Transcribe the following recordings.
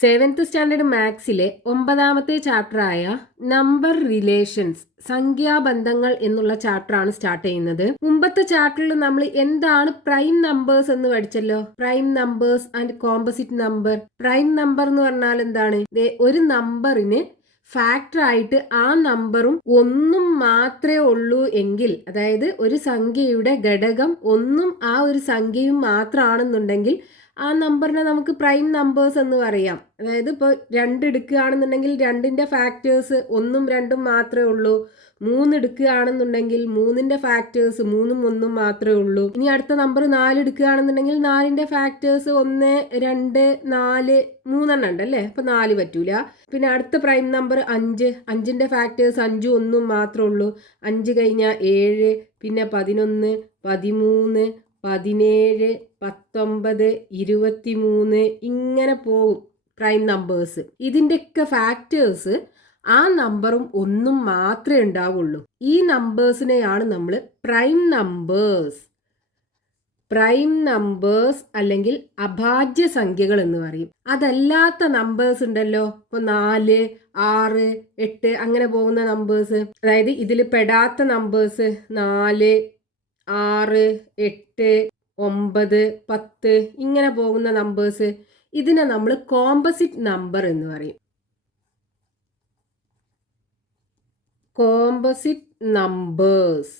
Seventh standard മാത്സിലെ 9ാമത്തെ ചാപ്റ്ററായ number relations സംഖ്യാബന്ധങ്ങൾ എന്നുള്ള ചാപ്റ്ററാണ് start ചെയ്യുന്നത്. മുമ്പത്തെ ചാപ്റ്ററിൽ നമ്മൾ എന്താണ് പ്രൈം നമ്പേഴ്സ് എന്ന് പഠിച്ചല്ലോ. Prime numbers and composite number. Prime number എന്ന് പറഞ്ഞാൽ എന്താണ്? ഒരു നമ്പറിന് ഫാക്ടർ ആയിട്ട് ആ നമ്പറും ഒന്നും മാത്രമേ ഉള്ളൂ എങ്കിൽ, അതായത് ഒരു സംഖ്യയുടെ ഘടകം ഒന്നും ആ ഒരു സംഖ്യയും മാത്രമാണെന്നുണ്ടെങ്കിൽ ആ നമ്പറിനെ നമുക്ക് പ്രൈം നമ്പേഴ്സ് എന്ന് പറയാം. അതായത് ഇപ്പോൾ 2 എടുക്കുകയാണെന്നുണ്ടെങ്കിൽ 2ന്റെ ഫാക്ടേഴ്സ് 1ഉം 2ഉം മാത്രമേ ഉള്ളൂ. 3 എടുക്കുകയാണെന്നുണ്ടെങ്കിൽ 3ന്റെ ഫാക്ടേഴ്സ് 3ഉം 1ഉം മാത്രമേ ഉള്ളൂ. ഇനി അടുത്ത നമ്പർ 4 എടുക്കുകയാണെന്നുണ്ടെങ്കിൽ 4ന്റെ ഫാക്ടേഴ്സ് 1, 2, 4, 3 ഉണ്ട് അല്ലേ. അപ്പൊ 4 പറ്റൂല. പിന്നെ അടുത്ത പ്രൈം നമ്പർ 5. 5ന്റെ ഫാക്ടേഴ്സ് 5ഉം 1ഉം മാത്രമേ ഉള്ളൂ. 5 കഴിഞ്ഞാൽ 7, പിന്നെ 11, 13, 17, 19, 23 ഇങ്ങനെ പോകും പ്രൈം നമ്പേഴ്സ്. ഇതിൻ്റെയൊക്കെ ഫാക്ടേഴ്സ് ആ നമ്പറും ഒന്നും മാത്രമേ ഉണ്ടാവുള്ളൂ. ഈ നമ്പേഴ്സിനെയാണ് നമ്മൾ പ്രൈം നമ്പേഴ്സ് അല്ലെങ്കിൽ അഭാജ്യ സംഖ്യകൾ എന്ന് പറയും. അതല്ലാത്ത നമ്പേഴ്സ് ഉണ്ടല്ലോ, ഇപ്പൊ 4, 6, 8 അങ്ങനെ പോകുന്ന നമ്പേഴ്സ്, അതായത് ഇതിൽ പെടാത്ത നമ്പേഴ്സ് 4, 6, 8, 9, 10 ഇങ്ങനെ പോകുന്ന നമ്പേഴ്സ്, ഇതിനെ നമ്മൾ കോമ്പോസിറ്റ് നമ്പർ എന്ന് പറയും. കോമ്പോസിറ്റ് നമ്പേഴ്സ്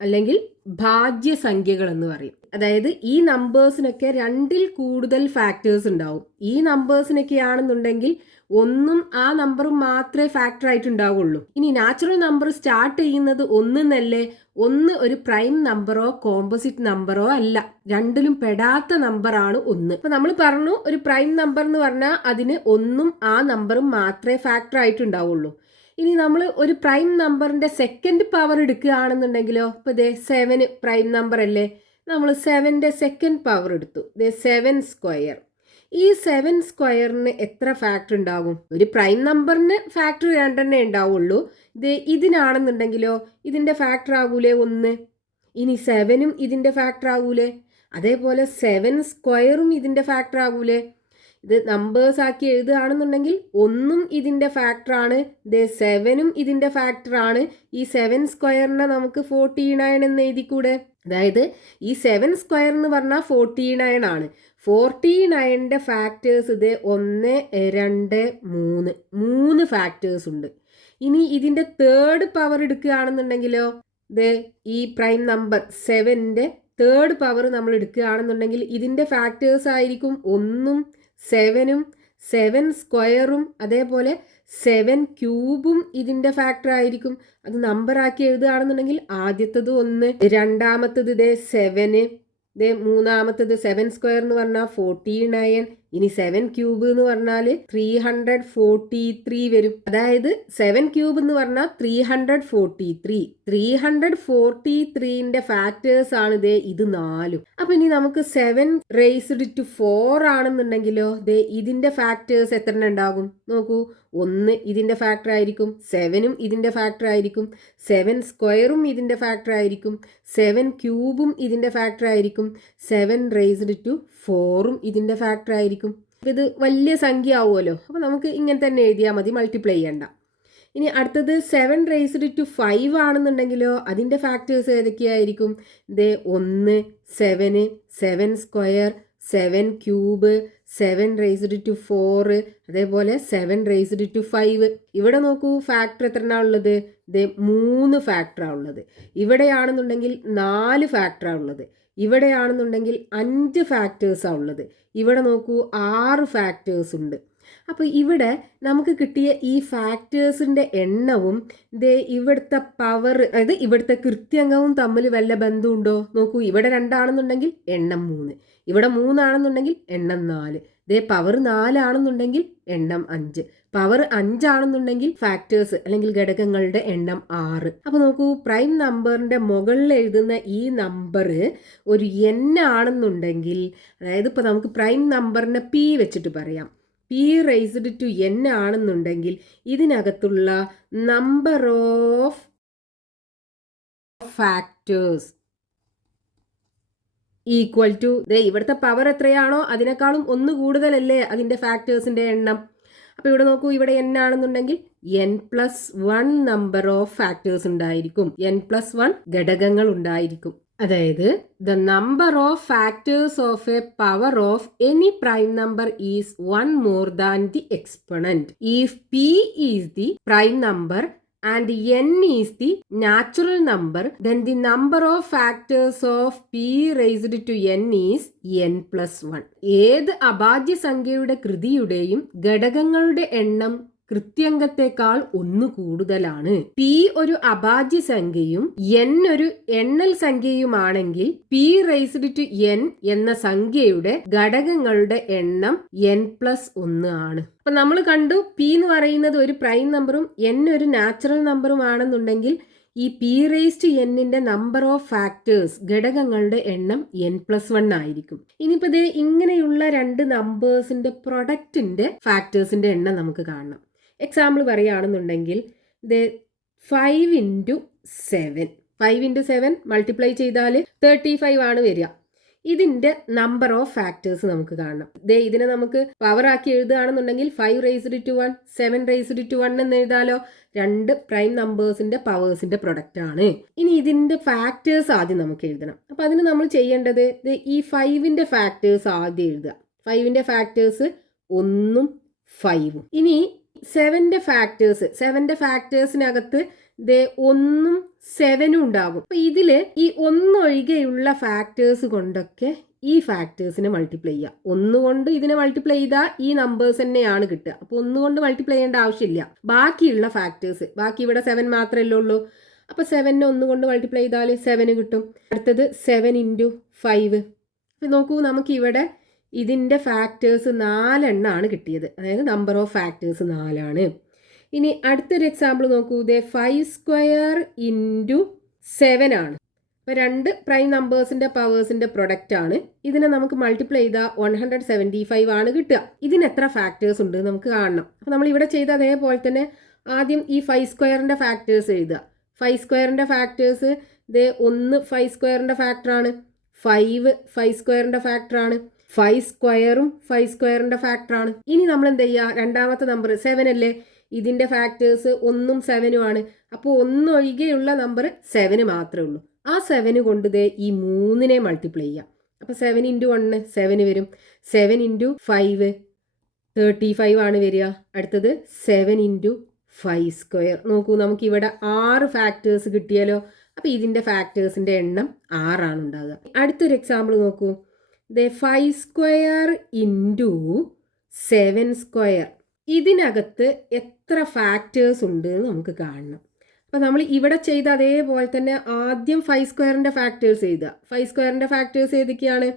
അല്ലെങ്കിൽ ഭാജ്യസംഖ്യകൾ എന്ന് പറയും. അതായത് ഈ നമ്പേഴ്സിനൊക്കെ 2ൽ കൂടുതൽ ഫാക്ടേഴ്സ് ഉണ്ടാവും. ഈ നമ്പേഴ്സിനൊക്കെ ആണെന്നുണ്ടെങ്കിൽ ഒന്നും ആ നമ്പറും മാത്രമേ ഫാക്ടർ ആയിട്ട് ഉണ്ടാവുള്ളൂ. ഇനി നാച്ചുറൽ നമ്പർ സ്റ്റാർട്ട് ചെയ്യുന്നത് 1 എന്നല്ലേ. 1 ഒരു പ്രൈം നമ്പറോ കോമ്പോസിറ്റ് നമ്പറോ അല്ല, 2ലും പെടാത്ത നമ്പറാണ് 1. അപ്പൊ നമ്മൾ പറഞ്ഞു ഒരു പ്രൈം നമ്പർ എന്ന് പറഞ്ഞാൽ അതിന് 1ഉം ആ നമ്പറും മാത്രമേ ഫാക്ടർ ആയിട്ട് ഉണ്ടാവുള്ളൂ. ഇനി നമ്മൾ ഒരു പ്രൈം നമ്പറിന്റെ സെക്കൻഡ് പവർ എടുക്കുകയാണെന്നുണ്ടെങ്കിലോ, ഇപ്പൊ 7 പ്രൈം നമ്പർ അല്ലേ, നമ്മൾ 7ന്റെ സെക്കൻഡ് പവർ എടുത്തു, 7 സ്ക്വയർ. ഈ 7 സ്ക്വയറിന് എത്ര ഫാക്ടർ ഉണ്ടാകും? ഒരു പ്രൈം നമ്പറിന് ഫാക്ടർ 2 ഉണ്ടാവുള്ളൂ. ഇതിനാണെന്നുണ്ടെങ്കിലോ ഇതിന്റെ ഫാക്ടർ ആകൂലേ 1. ഇനി 7ഉം ഇതിന്റെ ഫാക്ടർ ആകൂലേ. അതേപോലെ 7 സ്ക്വയറും ഇതിന്റെ ഫാക്ടർ ആകൂലേ. ഇത് നമ്പേഴ്സ് ആക്കി എഴുതുകയാണെന്നുണ്ടെങ്കിൽ 1ഉം ഇതിന്റെ ഫാക്ടറാണ്, 7ഉം ഇതിന്റെ ഫാക്ടറാണ്. ഈ 7 സ്ക്വയറിനെ നമുക്ക് 49 എന്ന് എഴുതിക്കൂടെ. അതായത് ഈ 7 സ്ക്വയർ എന്ന് പറഞ്ഞാൽ 49 ആണ്. 49ന്റെ ഫാക്ടേഴ്സ് 1, 2, 3 ഫാക്ടേഴ്സ് ഉണ്ട്. ഇനി ഇതിന്റെ തേർഡ് പവർ എടുക്കുകയാണെന്നുണ്ടെങ്കിലോ, ഈ പ്രൈം നമ്പർ 7ന്റെ തേർഡ് പവർ നമ്മൾ എടുക്കുകയാണെന്നുണ്ടെങ്കിൽ ഇതിന്റെ ഫാക്ടേഴ്സ് ആയിരിക്കും 1ഉം 7ഉം 7 സ്ക്വയറും അതേപോലെ 7 ക്യൂബും ഇതിന്റെ ഫാക്ടർ ആയിരിക്കും. അത് നമ്പർ ആക്കി എഴുതുകയാണെന്നുണ്ടെങ്കിൽ ആദ്യത്തത് 1, രണ്ടാമത്തത് 7, മൂന്നാമത്തത് 7 സ്ക്വയർ എന്ന് പറഞ്ഞാൽ 49. ഇനി 7 ക്യൂബ് എന്ന് പറഞ്ഞാൽ 343 വരും. അതായത് 7 ക്യൂബ് എന്ന് പറഞ്ഞാൽ 343. 343ന്റെ ഫാക്ടേഴ്സ് ആണ് ഇത് 4. അപ്പൊ ഇനി നമുക്ക് 7 റേസ്ഡ് ടു 4 ആണെന്നുണ്ടെങ്കിലോ ഇതിന്റെ ഫാക്ടേഴ്സ് എത്ര ഉണ്ടാകും നോക്കൂ. 1 ഇതിന്റെ ഫാക്ടർ ആയിരിക്കും, 7ഉം ഇതിന്റെ ഫാക്ടർ ആയിരിക്കും, 7 സ്ക്വയറും ഇതിന്റെ ഫാക്ടർ ആയിരിക്കും, 7 ക്യൂബും ഇതിന്റെ ഫാക്ടർ ആയിരിക്കും, 7 റേസ്ഡ് ടു 4ഉം ഇതിന്റെ ഫാക്ടർ ആയിരിക്കും. ഇത് വലിയ സംഖ്യ ആവുമല്ലോ. അപ്പൊ നമുക്ക് ഇങ്ങനെ തന്നെ എഴുതിയാൽ മതി, മൾട്ടിപ്ലൈ ചെയ്യണ്ട. ഇനി അടുത്തത് 7 റേസ്ഡ് ടു 5 ആണെന്നുണ്ടെങ്കിലോ അതിന്റെ ഫാക്ടേഴ്സ് ഏതൊക്കെയായിരിക്കും? 1, 7, 7 സ്ക്വയർ, 7 ക്യൂബ്, 7 റേസ്ഡ് ടു 4, അതേപോലെ 7 റേസ്ഡ് ടു 5. ഇവിടെ നോക്കൂ ഫാക്ടർ എത്രണ്ണാ ഉള്ളത്? 3 ഫാക്ടറാണ് ഉള്ളത്. ഇവിടെയാണെന്നുണ്ടെങ്കിൽ 4 ഫാക്ടറാണ് ഉള്ളത്. ഇവിടെയാണെന്നുണ്ടെങ്കിൽ 5 ഫാക്ടേഴ്സാണ് ഉള്ളത്. ഇവിടെ നോക്കൂ 6 ഫാക്ടേഴ്സ് ഉണ്ട്. അപ്പോൾ ഇവിടെ നമുക്ക് കിട്ടിയ ഈ ഫാക്ടേഴ്സിൻ്റെ എണ്ണവും ഇവിടുത്തെ പവർ, അതായത് ഇവിടുത്തെ കൃത്യംഗവും തമ്മിൽ വല്ല ബന്ധമുണ്ടോ നോക്കൂ. ഇവിടെ 2 ആണെന്നുണ്ടെങ്കിൽ എണ്ണം 3, ഇവിടെ 3 ആണെന്നുണ്ടെങ്കിൽ എണ്ണം 4, പവർ 4 ആണെന്നുണ്ടെങ്കിൽ എണ്ണം 5, പവർ 5 ആണെന്നുണ്ടെങ്കിൽ ഫാക്ടേഴ്സ് അല്ലെങ്കിൽ ഘടകങ്ങളുടെ എണ്ണം 6. അപ്പൊ നോക്കൂ, പ്രൈം നമ്പറിന്റെ മുകളിൽ എഴുതുന്ന ഈ നമ്പർ ഒരു n ആണെന്നുണ്ടെങ്കിൽ, അതായത് ഇപ്പൊ നമുക്ക് പ്രൈം നമ്പറിനെ p വെച്ചിട്ട് പറയാം, p റേസ്ഡ് ടു n ആണെന്നുണ്ടെങ്കിൽ ഇതിനകത്തുള്ള number of factors equal to ഇവിടുത്തെ പവർ എത്രയാണോ അതിനേക്കാളും ഒന്ന് കൂടുതലല്ലേ അതിന്റെ ഫാക്ടേഴ്സിന്റെ എണ്ണം. അപ്പൊ ഇവിടെ നോക്കൂ, ഇവിടെ n ആണെന്നുണ്ടെങ്കിൽ n+1 നമ്പർ ഓഫ് ഫാക്ടേഴ്സ് ഉണ്ടായിരിക്കും, n+1 ഘടകങ്ങൾ ഉണ്ടായിരിക്കും. അതായത് the number of factors of A power of any prime number is 1 more than the exponent if p is the prime number and n is the natural number, then the number of factors of p raised to n is n+1. ഏത് അഭാജ്യ സംഖ്യയുടെ കൃതിയുടെയും ഘടകങ്ങളുടെ എണ്ണം കൃത്യംഗത്തെക്കാൾ 1 കൂടുതലാണ്. p ഒരു അഭാജ്യ സംഖ്യയും n ഒരു എണ്ണൽ സംഖ്യയുമാണെങ്കിൽ p raised to n എന്ന സംഖ്യയുടെ ഘടകങ്ങളുടെ എണ്ണം n+1 ആണ്. അപ്പൊ നമ്മൾ കണ്ടു, p എന്ന് പറയുന്നത് ഒരു പ്രൈം നമ്പറും n ഒരു നാച്ചുറൽ നമ്പറും ആണെന്നുണ്ടെങ്കിൽ ഈ p raised to n-ന്റെ നമ്പർ ഓഫ് ഫാക്ടേഴ്സ് ഘടകങ്ങളുടെ എണ്ണം n+1 ആയിരിക്കും. ഇനിയിപ്പോ ഇങ്ങനെയുള്ള രണ്ട് നമ്പേഴ്സിന്റെ പ്രൊഡക്റ്റിന്റെ ഫാക്ടേഴ്സിന്റെ എണ്ണം നമുക്ക് കാണണം. എക്സാമ്പിൾ പറയുകയാണെന്നുണ്ടെങ്കിൽ 5 × 7 5 × 7 മൾട്ടിപ്ലൈ ചെയ്താൽ 35 ആണ് വരിക. ഇതിന്റെ നമ്പർ ഓഫ് ഫാക്ടേഴ്സ് നമുക്ക് കാണണം. ഇതിനെ നമുക്ക് പവർ ആക്കി എഴുതുകയാണെന്നുണ്ടെങ്കിൽ 5 raised to 1 7 raised to 1 എന്ന് എഴുതാലോ. രണ്ട് പ്രൈം നമ്പേഴ്സിന്റെ പവേഴ്സിന്റെ പ്രൊഡക്റ്റ് ആണ്. ഇനി ഇതിന്റെ ഫാക്ടേഴ്സ് ആദ്യം നമുക്ക് എഴുതണം. അപ്പൊ അതിന് നമ്മൾ ചെയ്യേണ്ടത് ഈ 5ന്റെ ഫാക്ടേഴ്സ് ആദ്യം എഴുതുക. 5ന്റെ ഫാക്ടേഴ്സ് 1ഉം 5ഉം. ഇനി 7ന്റെ ഫാക്ടേഴ്സിനകത്ത് 1ഉം 7ഉം ഉണ്ടാകും. അപ്പൊ ഇതില് ഈ 1 ഒഴികെയുള്ള ഫാക്ടേഴ്സ് കൊണ്ടൊക്കെ ഈ ഫാക്ടേഴ്സിനെ മൾട്ടിപ്ലൈ ചെയ്യുക. 1 കൊണ്ട് ഇതിനെ മൾട്ടിപ്ലൈ ചെയ്താൽ ഈ നമ്പേഴ്സ് തന്നെയാണ് കിട്ടുക. അപ്പൊ 1 കൊണ്ട് മൾട്ടിപ്ലൈ ചെയ്യേണ്ട ആവശ്യമില്ല. ബാക്കിയുള്ള ഫാക്ടേഴ്സ്, ബാക്കി ഇവിടെ 7 മാത്രമല്ലേ ഉള്ളൂ. അപ്പൊ 7നെ 1 കൊണ്ട് മൾട്ടിപ്ലൈ ചെയ്താൽ 7 കിട്ടും. അടുത്തത് 7 × 5. അപ്പൊ നോക്കൂ, നമുക്ക് ഇവിടെ ഇതിന്റെ ഫാക്ടേഴ്സ് 4 എണ്ണമാണ് കിട്ടിയത്. അതായത് നമ്പർ ഓഫ് ഫാക്ടേഴ്സ് 4 ആണ്. ഇനി അടുത്തൊരു എക്സാമ്പിൾ നോക്കൂ. 5² × 7 ആണ്. അപ്പൊ രണ്ട് പ്രൈം നമ്പേഴ്സിന്റെ പവേഴ്സിന്റെ പ്രൊഡക്റ്റ് ആണ്. ഇതിനെ നമുക്ക് മൾട്ടിപ്ലൈ ചെയ്താൽ 175 ആണ് കിട്ടുക. ഇതിന് എത്ര ഫാക്ടേഴ്സ് ഉണ്ട് നമുക്ക് കാണണം. അപ്പൊ നമ്മൾ ഇവിടെ ചെയ്ത അതേപോലെ തന്നെ ആദ്യം ഈ 5² ഫാക്ടേഴ്സ് എഴുതുക. 5² ഫാക്ടേഴ്സ് 1 5² ഫാക്ടറാണ്, 5 5² ഫാക്ടറാണ്, 5² 5² ഫാക്ടറാണ്. ഇനി നമ്മൾ എന്ത് ചെയ്യുക, രണ്ടാമത്തെ നമ്പർ 7 അല്ലേ, ഇതിന്റെ ഫാക്ടേഴ്സ് 1ഉം 7ഉം ആണ്. അപ്പോൾ 1 ഒഴികെയുള്ള നമ്പർ 7 മാത്രമേ ഉള്ളൂ. ആ 7 കൊണ്ട് ഈ 3നെ മൾട്ടിപ്ലൈ ചെയ്യാം. അപ്പൊ 7 × 1 7 വരും. 7 × 5 35 ആണ് വരിക. അടുത്തത് 7 × 5². നോക്കൂ, നമുക്ക് ഇവിടെ 6 ഫാക്ടേഴ്സ് കിട്ടിയാലോ. അപ്പൊ ഇതിന്റെ ഫാക്ടേഴ്സിന്റെ എണ്ണം 6 ആണ് ഉണ്ടാകുക. അടുത്തൊരു എക്സാമ്പിൾ നോക്കൂ. 5² × 7². ഇതിനകത്ത് എത്ര ഫാക്ടേഴ്സ് ഉണ്ട് എന്ന് നമുക്ക് കാണണം. അപ്പം നമ്മൾ ഇവിടെ ചെയ്ത അതേപോലെ തന്നെ ആദ്യം 5² ഫാക്ടേഴ്സ് എഴുതുക. 5² ഫാക്ടേഴ്സ് ഏതൊക്കെയാണ്?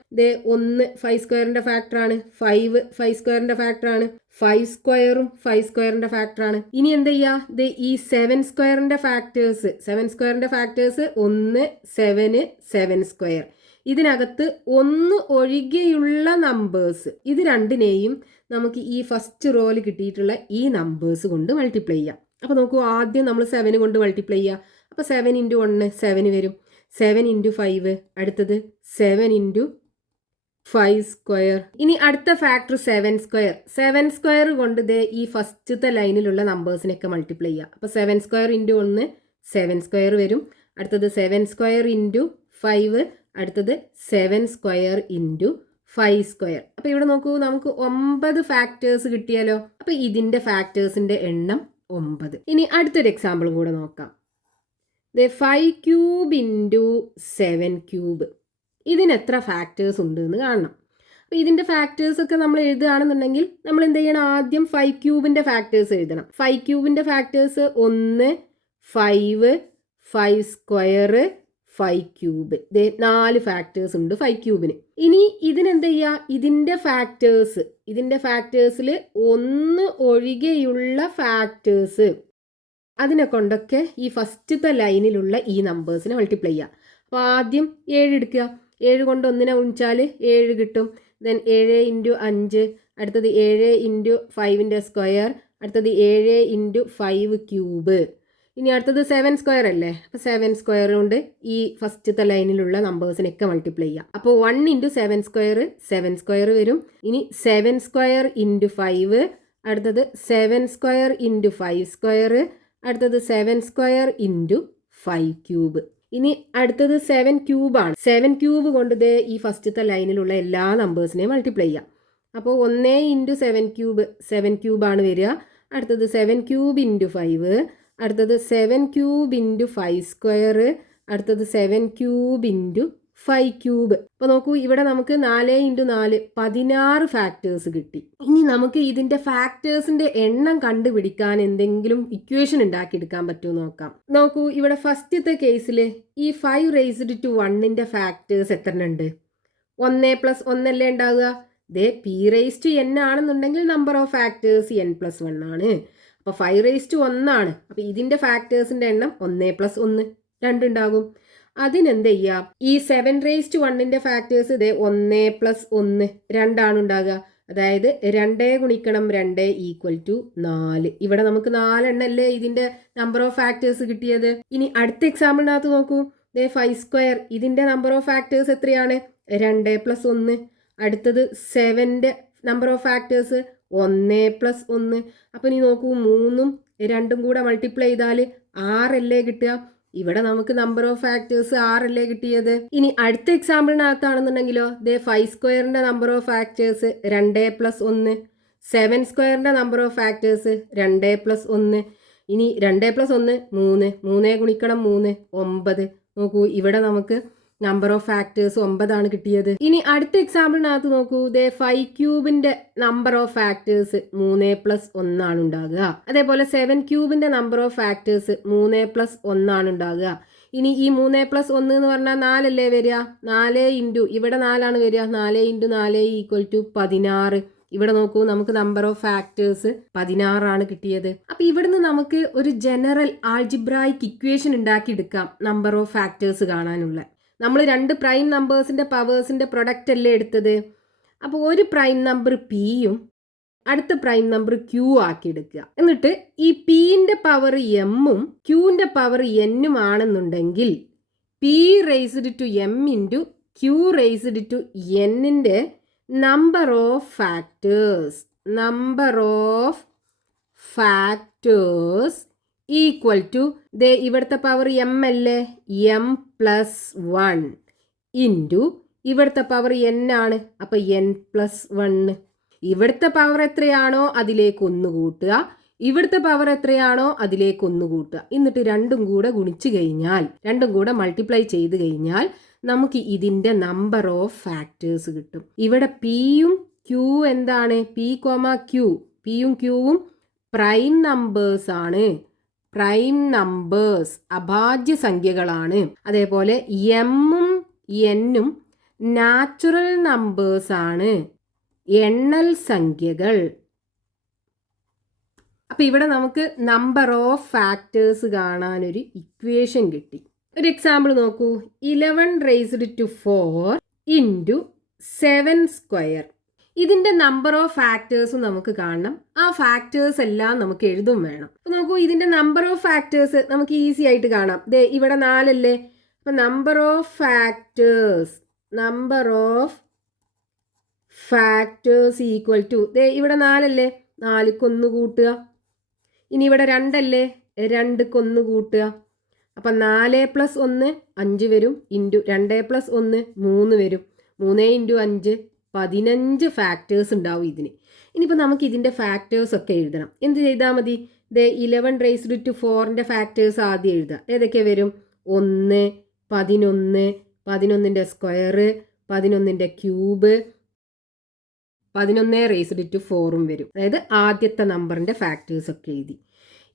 1 5² ഫാക്ടറാണ്, 5 5² ഫാക്ടറാണ്, 5² 5² ഫാക്ടറാണ്. ഇനി എന്ത് ചെയ്യുക, ഈ 7² ഫാക്ടേഴ്സ് 7² ഫാക്ടേഴ്സ് 1 7 7². ഇതിനകത്ത് 1 ഒഴികെയുള്ള നമ്പേഴ്സ്, ഇത് രണ്ടിനെയും നമുക്ക് ഈ ഫസ്റ്റ് റോയിൽ കിട്ടിയിട്ടുള്ള ഈ നമ്പേഴ്സ് കൊണ്ട് മൾട്ടിപ്ലൈ ചെയ്യാം. അപ്പോൾ നോക്കൂ, ആദ്യം നമ്മൾ 7 കൊണ്ട് മൾട്ടിപ്ലൈ ചെയ്യുക. അപ്പോൾ 7 × 1 7 വരും. 7 × 5, അടുത്തത് 7 × 5². ഇനി അടുത്ത ഫാക്ടർ 7². 7² കൊണ്ട് ഈ ഫസ്റ്റത്തെ ലൈനിലുള്ള നമ്പേഴ്സിനൊക്കെ മൾട്ടിപ്ലൈ ചെയ്യുക. അപ്പോൾ 7² × 1 7² വരും. അടുത്തത് 7² × 5, അടുത്തത് 7² × 5². അപ്പോൾ ഇവിടെ നോക്കൂ, നമുക്ക് 9 ഫാക്ടേഴ്സ് കിട്ടിയാലോ. അപ്പോൾ ഇതിന്റെ ഫാക്ടേഴ്സിന്റെ എണ്ണം 9. ഇനി അടുത്തൊരു എക്സാമ്പിൾ കൂടെ നോക്കാം. 5³ × 7³. ഇതിന് എത്ര ഫാക്ടേഴ്സ് ഉണ്ട് എന്ന് കാണണം. അപ്പോൾ ഇതിന്റെ ഫാക്ടേഴ്സ് ഒക്കെ നമ്മൾ എഴുതുകയാണെന്നുണ്ടെങ്കിൽ നമ്മൾ എന്ത് ചെയ്യണം, ആദ്യം 5³ ഫാക്ടേഴ്സ് എഴുതണം. 5³ ഫാക്ടേഴ്സ് 1 5 5², 5³ 4 ഫാക്ടേഴ്സ് ഉണ്ട് 5³ ഇനി ഇതിനെന്ത് ചെയ്യുക, ഇതിന്റെ ഫാക്ടേഴ്സിൽ 1 ഒഴികെയുള്ള ഫാക്ടേഴ്സ് അതിനെ കൊണ്ടൊക്കെ ഈ ഫസ്റ്റത്തെ ലൈനിലുള്ള ഈ നമ്പേഴ്സിനെ മൾട്ടിപ്ലൈ ചെയ്യുക. അപ്പോൾ ആദ്യം 7 എടുക്കുക. 7 കൊണ്ട് 1നെ ഗുണിച്ചാൽ 7 കിട്ടും. ദെൻ 7 × 5, അടുത്തത് 7 × 5², അടുത്തത് 7 × 5³ ഇനി അടുത്തത് 7 സ്ക്വയർ അല്ലേ, അപ്പോൾ 7 സ്ക്വയർ കൊണ്ട് ഈ ഫസ്റ്റത്തെ ലൈനിലുള്ള നമ്പേഴ്സിനൊക്കെ മൾട്ടിപ്ലൈ ചെയ്യാം. അപ്പോൾ 1 ഇൻറ്റു 7 സ്ക്വയർ 7 സ്ക്വയർ വരും. ഇനി 7 സ്ക്വയർ ഇൻറ്റു 5, അടുത്തത് 7 സ്ക്വയർ ഇൻറ്റു 5 സ്ക്വയർ, അടുത്തത് 7 സ്ക്വയർ ഇൻറ്റു 5 ക്യൂബ്. ഇനി അടുത്തത് 7 ക്യൂബാണ്. 7 ക്യൂബ് കൊണ്ട് ദേ ഈ ഫസ്റ്റത്തെ ലൈനിലുള്ള എല്ലാ നമ്പേഴ്സിനെയും മൾട്ടിപ്ലൈ ചെയ്യാം. അപ്പോൾ 1 ഇൻറ്റു 7 ക്യൂബ് 7 ക്യൂബാണ് വരിക. അടുത്തത് 7 ക്യൂബ് ഇൻറ്റു 5, അടുത്തത് 7 ക്യൂബ് ഇൻറ്റു 5 സ്ക്വയർ, അടുത്തത് 7 ക്യൂബ് ഇൻറ്റു 5 ക്യൂബ്. അപ്പോൾ നോക്കൂ, ഇവിടെ നമുക്ക് 4 ഇൻറ്റു 4 16 ഫാക്ടേഴ്സ് കിട്ടി. ഇനി നമുക്ക് ഇതിൻ്റെ ഫാക്ടേഴ്സിൻ്റെ എണ്ണം കണ്ടുപിടിക്കാൻ എന്തെങ്കിലും ഇക്വേഷൻ ഉണ്ടാക്കിയെടുക്കാൻ പറ്റുമോ നോക്കാം. നോക്കൂ, ഇവിടെ ഫസ്റ്റത്തെ കേസിൽ ഈ 5 റേസ്ഡ് ടു 1ൻ്റെ ഫാക്ടേഴ്സ് എത്ര ഉണ്ട്? 1 + 1 അല്ലേ ഉണ്ടാവുക. ദേ p റേസ് ടു n ആണെന്നുണ്ടെങ്കിൽ നമ്പർ ഓഫ് ഫാക്ടേഴ്സ് n + 1 ആണ്. അപ്പോൾ 5 റേസ് ടു 1 ആണ്. അപ്പോൾ ഇതിൻ്റെ ഫാക്ടേഴ്സിൻ്റെ എണ്ണം 1 + 1 2 ഉണ്ടാകും. അതിനെന്ത് ചെയ്യാം, ഈ 7 റേസ് ടു 1ൻ്റെ ഫാക്ടേഴ്സ് ഇതേ 1 + 1 2 ഉണ്ടാകുക. അതായത് 2 ഗുണിക്കണം 2 = 4. ഇവിടെ നമുക്ക് 4 എണ്ണല്ലേ ഇതിൻ്റെ നമ്പർ ഓഫ് ഫാക്ടേഴ്സ് കിട്ടിയത്. ഇനി അടുത്ത എക്സാമ്പിളിനകത്ത് നോക്കൂ, ദേ 5 സ്ക്വയർ ഇതിൻ്റെ നമ്പർ ഓഫ് ഫാക്ടേഴ്സ് എത്രയാണ്? 2 + 1. അടുത്തത് 7ൻ്റെ നമ്പർ ഓഫ് ഫാക്ടേഴ്സ് 1 + 1. അപ്പോൾ ഇനി നോക്കൂ, 3ഉം 2ഉം കൂടെ മൾട്ടിപ്ലൈ ചെയ്താൽ 6 അല്ലേ കിട്ടുക. ഇവിടെ നമുക്ക് നമ്പർ ഓഫ് ഫാക്ടേഴ്സ് 6 അല്ലേ കിട്ടിയത്. ഇനി അടുത്ത എക്സാമ്പിളിനകത്താണെന്നുണ്ടെങ്കിലോ, ദേ 5 സ്ക്വയറിൻ്റെ നമ്പർ ഓഫ് ഫാക്ടേഴ്സ് 2 + 1, 7 സ്ക്വയറിൻ്റെ നമ്പർ ഓഫ് ഫാക്ടേഴ്സ് 2 + 1. ഇനി 2 + 1 3, 3 ഗുണിക്കണം 3 9. നോക്കൂ, ഇവിടെ നമുക്ക് നമ്പർ ഓഫ് ഫാക്ടേഴ്സ് 9 കിട്ടിയത്. ഇനി അടുത്ത എക്സാമ്പിളിനകത്ത് നോക്കൂ, ദേ 5 ക്യൂബിൻ്റെ നമ്പർ ഓഫ് ഫാക്ടേഴ്സ് 3 + 1 ഉണ്ടാകുക. അതേപോലെ 7 ക്യൂബിൻ്റെ നമ്പർ ഓഫ് ഫാക്ടേഴ്സ് 3 + 1 ഉണ്ടാകുക. ഇനി ഈ 3 + 1 എന്ന് പറഞ്ഞാൽ 4 അല്ലേ വരിക. 4 ഇൻറ്റു ഇവിടെ 4 വരിക. 4 × 4 = 16. ഇവിടെ നോക്കൂ, നമുക്ക് നമ്പർ ഓഫ് ഫാക്ടേഴ്സ് 16 കിട്ടിയത്. അപ്പോൾ ഇവിടുന്ന് നമുക്ക് ഒരു ജനറൽ ആൾജിബ്രായിക് ഇക്വേഷൻ ഉണ്ടാക്കിയെടുക്കാം നമ്പർ ഓഫ് ഫാക്ടേഴ്സ് കാണാനുള്ള. നമ്മൾ 2 പ്രൈം നമ്പേഴ്സിൻ്റെ പവേഴ്സിൻ്റെ പ്രൊഡക്റ്റ് അല്ലേ എടുത്തത്. അപ്പോൾ ഒരു പ്രൈം നമ്പർ പിയും അടുത്ത പ്രൈം നമ്പർ ക്യൂ ആക്കി എടുക്കുക. എന്നിട്ട് ഈ പിൻ്റെ പവർ എമ്മും ക്യൂവിൻ്റെ പവർ എന്നും ആണെന്നുണ്ടെങ്കിൽ P raised to M into Q raised to എന്നിൻ്റെ number of factors equal to ദേ ഇവിടുത്തെ പവർ എം അല്ലേ, m + 1 ഇൻറ്റു ഇവിടുത്തെ പവർ n ആണ്. അപ്പോൾ n + 1. ഇവിടുത്തെ പവർ എത്രയാണോ അതിലേക്ക് 1 കൂട്ടുക, ഇവിടുത്തെ പവർ എത്രയാണോ അതിലേക്ക് 1 കൂട്ടുക. എന്നിട്ട് രണ്ടും കൂടെ ഗുണിച്ച് കഴിഞ്ഞാൽ, രണ്ടും കൂടെ മൾട്ടിപ്ലൈ ചെയ്ത് കഴിഞ്ഞാൽ നമുക്ക് ഇതിൻ്റെ നമ്പർ ഓഫ് ഫാക്ടേഴ്സ് കിട്ടും. ഇവിടെ പിയും ക്യൂ എന്താണ്? പിയും ക്യൂവും പ്രൈം നമ്പേഴ്സ് ആണ്. പ്രൈം നമ്പേഴ്സ് അഭാജ്യ സംഖ്യകളാണ്. അതേപോലെ എമ്മും എന്നും നാച്ചുറൽ നമ്പേഴ്സ് ആണ്, എണ്ണൽ സംഖ്യകൾ. അപ്പോൾ ഇവിടെ നമുക്ക് നമ്പർ ഓഫ് ഫാക്ടേഴ്സ് കാണാനൊരു ഇക്വേഷൻ കിട്ടി. ഒരു എക്സാമ്പിൾ നോക്കൂ, 11 റേസ്ഡ് ടു 4 ഇൻറ്റു 7 സ്ക്വയർ. ഇതിൻ്റെ നമ്പർ ഓഫ് ഫാക്ടേഴ്സും നമുക്ക് കാണണം. ആ ഫാക്ടേഴ്സ് എല്ലാം നമുക്ക് എഴുതും വേണം. അപ്പോൾ നോക്കൂ, ഇതിൻ്റെ നമ്പർ ഓഫ് ഫാക്ടേഴ്സ് നമുക്ക് ഈസി ആയിട്ട് കാണാം. ദേ ഇവിടെ 4 അല്ലേ. അപ്പോൾ number of factors equal to ദേ ഇവിടെ 4 അല്ലേ, 4ക്ക് 1 കൂട്ടുക. ഇനി ഇവിടെ 2 അല്ലേ, 2ക്ക് 1 കൂട്ടുക. അപ്പം 4 + 1 5 വരും, ഇൻറ്റു 2 + 1 3 വരും. 3 × 5 15 ഫാക്ടേഴ്സ് ഉണ്ടാവും ഇതിന്. ഇനിയിപ്പോൾ നമുക്ക് ഇതിൻ്റെ ഫാക്ടേഴ്സ് ഒക്കെ എഴുതണം. എന്ത് ചെയ്താൽ മതി? ദേ 11 റേസ്ഡ് ടു 4ൻ്റെ ഫാക്ടേഴ്സ് ആദ്യം എഴുതുക. ഏതൊക്കെ വരും? 1 11 11ൻ്റെ സ്ക്വയർ 11ൻ്റെ ക്യൂബ് 11 റേസ്ഡ് ടു 4ഉം വരും. അതായത് ആദ്യത്തെ നമ്പറിൻ്റെ ഫാക്ടേഴ്സ് ഒക്കെ എഴുതി.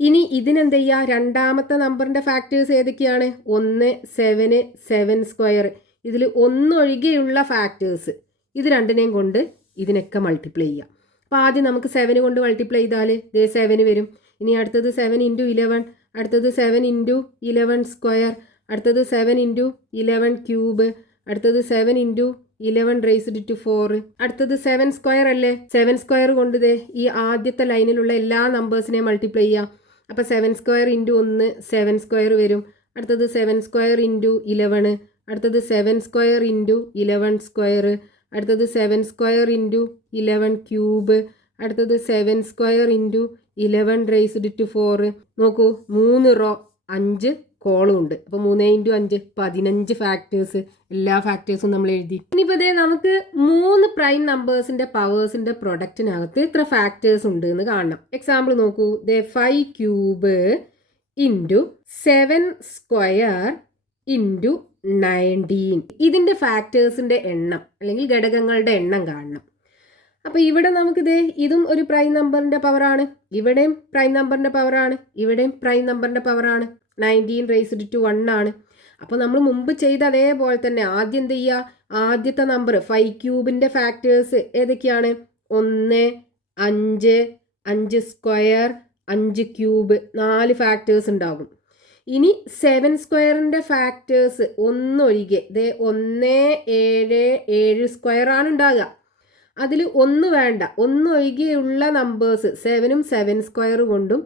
ഇനി ഇതിനെന്ത് ചെയ്യുക? രണ്ടാമത്തെ നമ്പറിൻ്റെ ഫാക്ടേഴ്സ് ഏതൊക്കെയാണ്? 1 7 7 സ്ക്വയർ. ഇതിൽ 1 ഒഴികെയുള്ള ഫാക്ടേഴ്സ് ഇത് രണ്ടിനെയും കൊണ്ട് ഇതിനൊക്കെ മൾട്ടിപ്ലൈ ചെയ്യാം. അപ്പോൾ ആദ്യം നമുക്ക് 7 കൊണ്ട് മൾട്ടിപ്ലൈ ചെയ്താൽ ദേ 7 വരും. ഇനി അടുത്തത് 7 × 11, അടുത്തത് 7 × 11 സ്ക്വയർ, അടുത്തത് 7 × 11 ക്യൂബ്, അടുത്തത് 7 × 11 റേസ്ഡ് ടു 4, അടുത്തത് 7 സ്ക്വയർ അല്ലേ. 7 സ്ക്വയർ കൊണ്ട് ദേ ഈ ആദ്യത്തെ ലൈനിലുള്ള എല്ലാ നമ്പേഴ്സിനെയും മൾട്ടിപ്ലൈ ചെയ്യാം. അപ്പോൾ 7 സ്ക്വയർ ഇൻറ്റു 1 7 സ്ക്വയർ വരും. അടുത്തത് 7 സ്ക്വയർ ഇൻറ്റു 11, അടുത്തത് 7 സ്ക്വയർ ഇൻറ്റു 11 സ്ക്വയർ, അടുത്തത് 7 സ്ക്വയർ ഇൻറ്റു 11 ക്യൂബ്, അടുത്തത് 7 സ്ക്വയർ ഇൻറ്റു 11 റേസ്ഡ് ടു 4. നോക്കൂ 3 റോ 5 കോളും ഉണ്ട്. അപ്പോൾ 3 ഇൻറ്റു 5 15 ഫാക്ടേഴ്സ്. എല്ലാ ഫാക്ടേഴ്സും നമ്മൾ എഴുതി. ഇനിയിപ്പോൾ ഇതേ നമുക്ക് 3 പ്രൈം നമ്പേഴ്സിൻ്റെ പവേഴ്സിൻ്റെ പ്രൊഡക്റ്റിനകത്ത് എത്ര ഫാക്ടേഴ്സ് ഉണ്ട് എന്ന് കാണണം. എക്സാമ്പിൾ നോക്കൂ, ദേ 5 ക്യൂബ് ഇൻറ്റു 7 സ്ക്വയർ ഇൻറ്റു 19. ഇതിൻ്റെ ഫാക്ടേഴ്സിൻ്റെ എണ്ണം അല്ലെങ്കിൽ ഘടകങ്ങളുടെ എണ്ണം കാണണം. അപ്പോൾ ഇവിടെ നമുക്കിത് ഇതും ഒരു പ്രൈം നമ്പറിൻ്റെ പവറാണ്, ഇവിടെയും പ്രൈം നമ്പറിൻ്റെ പവറാണ്, ഇവിടെയും പ്രൈം നമ്പറിൻ്റെ പവറാണ്. 19 റേസ്ഡ് ടു 1 ആണ്. അപ്പോൾ നമ്മൾ മുമ്പ് ചെയ്ത അതേപോലെ തന്നെ ആദ്യം എന്ത് ചെയ്യുക, ആദ്യത്തെ നമ്പർ 5 ക്യൂബിൻ്റെ ഫാക്ടേഴ്സ് ഏതൊക്കെയാണ്? 1 5 5 സ്ക്വയർ 5 ക്യൂബ് 4 ഫാക്ടേഴ്സ് ഉണ്ടാകും. ഇനി 7 സ്ക്വയറിൻ്റെ ഫാക്ടേഴ്സ് ഒന്നൊഴികെ 1 7 7 സ്ക്വയർ ആണ് ഉണ്ടാകുക. അതിൽ 1 വേണ്ട, 1 ഒഴികെയുള്ള നമ്പേഴ്സ് 7ഉം 7 സ്ക്വയർ കൊണ്ടും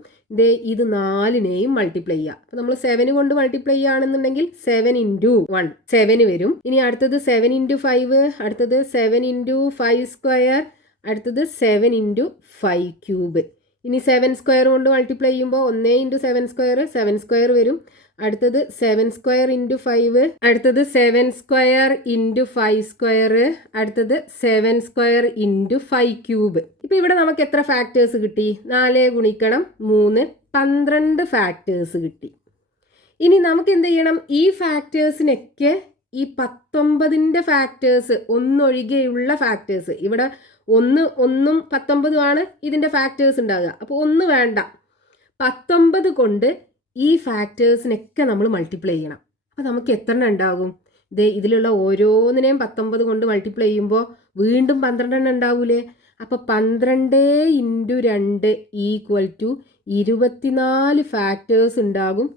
ഇത് 4നെയും മൾട്ടിപ്ലൈ ചെയ്യുക. അപ്പോൾ നമ്മൾ 7 കൊണ്ട് മൾട്ടിപ്ലൈ ചെയ്യുകയാണെന്നുണ്ടെങ്കിൽ 7 ഇൻറ്റു 1 7 വരും. ഇനി അടുത്തത് 7 ഇൻറ്റു 5, അടുത്തത് 7 ഇൻറ്റു 5 സ്ക്വയർ, അടുത്തത് 7 ഇൻറ്റു 5 ക്യൂബ്. ഇനി 7 സ്ക്വയർ കൊണ്ട് മൾട്ടിപ്ലൈ ചെയ്യുമ്പോൾ 1 ഇൻറ്റു 7 സ്ക്വയർ 7 സ്ക്വയർ വരും. അടുത്തത് 7 സ്ക്വയർ ഇൻറ്റു 5, അടുത്തത് 7 സ്ക്വയർ ഇൻറ്റു 5 സ്ക്വയർ, അടുത്തത് 7 സ്ക്വയർ ഇൻറ്റു 5 ക്യൂബ്. ഇപ്പോൾ ഇവിടെ നമുക്ക് എത്ര ഫാക്ടേഴ്സ് കിട്ടി? 4 ഗുണിക്കണം 3 12 ഫാക്ടേഴ്സ് കിട്ടി. ഇനി നമുക്ക് എന്ത് ചെയ്യണം? ഈ ഫാക്ടേഴ്സിനൊക്കെ ഈ 19ൻ്റെ ഫാക്ടേഴ്സ് ഒന്നൊഴികെയുള്ള ഫാക്ടേഴ്സ്, ഇവിടെ 1 1ഉം 19ഉം ആണ് ഇതിൻ്റെ ഫാക്ടേഴ്സ് ഉണ്ടാകുക. അപ്പോൾ 1 വേണ്ട, 19 കൊണ്ട് ഈ ഫാക്ടേഴ്സിനൊക്കെ നമ്മൾ മൾട്ടിപ്ലൈ ചെയ്യണം. അപ്പോൾ നമുക്ക് എത്ര എണ്ണം ഉണ്ടാകും? ഇതിലുള്ള ഓരോന്നിനെയും 19 കൊണ്ട് മൾട്ടിപ്ലൈ ചെയ്യുമ്പോൾ വീണ്ടും 12 എണ്ണം ഉണ്ടാവൂലേ? അപ്പോൾ 12 ഇൻറ്റു 2 ഈക്വൽ ടു 24 ഫാക്ടേഴ്സ് ഉണ്ടാകും.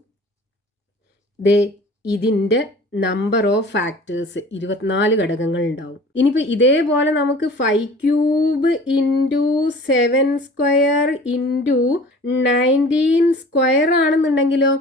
ഇതിൻ്റെ നമ്പർ ഓഫ് ഫാക്ടേഴ്സ് 24 ഘടകങ്ങൾ ഉണ്ടാവും. ഇനിയിപ്പോൾ ഇതേപോലെ നമുക്ക് 5 cube into 7 square into 19 square ആണെന്നുണ്ടെങ്കിലോ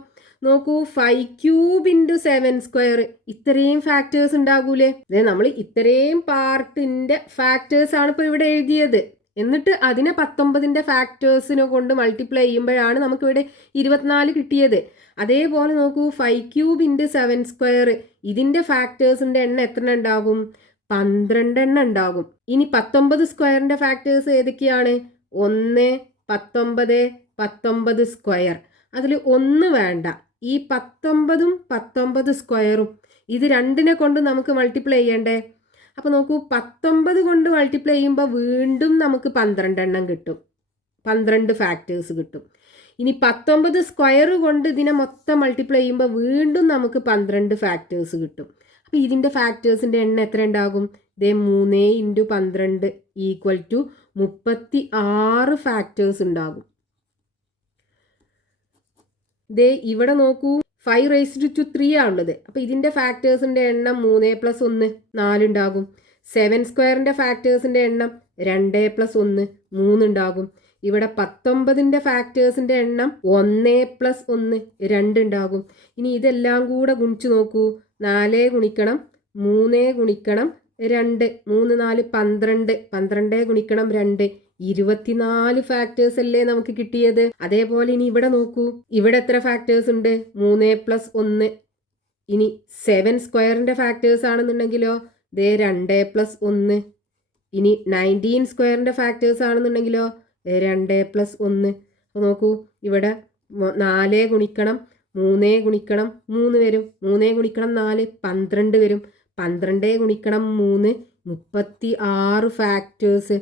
നോക്കൂ, 5 ക്യൂബ് ഇൻറ്റു 7 സ്ക്വയർ ഇത്രയും ഫാക്ടേഴ്സ് ഉണ്ടാകൂലേ? നമ്മൾ ഇത്രയും പാർട്ടിൻ്റെ ഫാക്ടേഴ്സ് ആണ് ഇപ്പോൾ ഇവിടെ എഴുതിയത്. എന്നിട്ട് അതിനെ 19ൻ്റെ ഫാക്ടേഴ്സിനെ കൊണ്ട് മൾട്ടിപ്ലൈ ചെയ്യുമ്പോഴാണ് നമുക്കിവിടെ 24 കിട്ടിയത്. അതേപോലെ നോക്കൂ, 5 ക്യൂബ് ഇൻറ്റു 7 സ്ക്വയർ ഇതിൻ്റെ ഫാക്ടേഴ്സിൻ്റെ എണ്ണം എത്ര ഉണ്ടാകും? 12 എണ്ണം ഉണ്ടാകും. ഇനി 19 സ്ക്വയറിൻ്റെ ഫാക്ടേഴ്സ് ഏതൊക്കെയാണ്? 1 19 19 സ്ക്വയർ. അതിൽ 1 വേണ്ട, ഈ 19ഉം 19 സ്ക്വയറും ഇത് രണ്ടിനെ കൊണ്ട് നമുക്ക് മൾട്ടിപ്ലൈ ചെയ്യണ്ടേ? അപ്പോൾ നോക്കൂ, 19 കൊണ്ട് മൾട്ടിപ്ലൈ ചെയ്യുമ്പോൾ വീണ്ടും നമുക്ക് 12 എണ്ണം കിട്ടും, 12 ഫാക്ടേഴ്സ് കിട്ടും. ഇനി 19 സ്ക്വയർ കൊണ്ട് ഇതിനെ മൊത്തം മൾട്ടിപ്ലൈ ചെയ്യുമ്പോൾ വീണ്ടും നമുക്ക് 12 ഫാക്ടേഴ്സ് കിട്ടും. അപ്പോൾ ഇതിൻ്റെ ഫാക്ടേഴ്സിൻ്റെ എണ്ണം എത്ര ഉണ്ടാകും? 3 ഇൻറ്റു 12 ഈക്വൽ ടു 36 ഫാക്ടേഴ്സ് ഉണ്ടാകും. ഇവിടെ നോക്കൂ, 5 റേസ്ഡ് ടു 3 ആണുള്ളത്. അപ്പോൾ ഇതിൻ്റെ ഫാക്ടേഴ്സിൻ്റെ എണ്ണം 3 + 1 4 ഉണ്ടാകും. 7 സ്ക്വയറിൻ്റെ ഫാക്ടേഴ്സിൻ്റെ എണ്ണം 2 + 1 3 ഉണ്ടാകും. ഇവിടെ 19ൻ്റെ ഫാക്ടേഴ്സിൻ്റെ എണ്ണം 1 + 1 2 ഉണ്ടാകും. ഇനി ഇതെല്ലാം കൂടെ ഗുണിച്ച് നോക്കൂ, 4 ഗുണിക്കണം 3 ഗുണിക്കണം 2 3 4 12 12 ഗുണിക്കണം 2 24 ഫാക്ടേഴ്സ് അല്ലേ നമുക്ക് കിട്ടിയത്. അതേപോലെ ഇനി ഇവിടെ നോക്കൂ, ഇവിടെ എത്ര ഫാക്ടേഴ്സ് ഉണ്ട്? 3 + 1. ഇനി 7 സ്ക്വയറിൻ്റെ ഫാക്ടേഴ്സ് ആണെന്നുണ്ടെങ്കിലോ 2 + 1. ഇനി 19 സ്ക്വയറിൻ്റെ ഫാക്ടേഴ്സ് ആണെന്നുണ്ടെങ്കിലോ 2 + 1. അപ്പോൾ നോക്കൂ, ഇവിടെ 4 ഗുണിക്കണം 3 ഗുണിക്കണം 3 വരും. 3 ഗുണിക്കണം 4 12 വരും. 12 ഗുണിക്കണം 3 36 ഫാക്ടേഴ്സ്.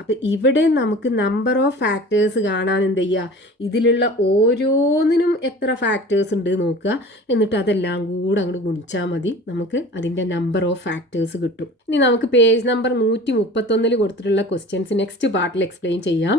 അപ്പോൾ ഇവിടെ നമുക്ക് നമ്പർ ഓഫ് ഫാക്ടേഴ്സ് കാണാൻ എന്ത് ചെയ്യുക? ഇതിലുള്ള ഓരോന്നിനും എത്ര ഫാക്ടേഴ്സ് ഉണ്ട് നോക്കുക. എന്നിട്ട് അതെല്ലാം കൂടെ അങ്ങോട്ട് ഗുണിച്ചാൽ മതി, നമുക്ക് അതിൻ്റെ നമ്പർ ഓഫ് ഫാക്ടേഴ്സ് കിട്ടും. ഇനി നമുക്ക് പേജ് നമ്പർ 131 കൊടുത്തിട്ടുള്ള ക്വസ്റ്റ്യൻസ് നെക്സ്റ്റ് പാർട്ടിൽ എക്സ്പ്ലെയിൻ ചെയ്യാം.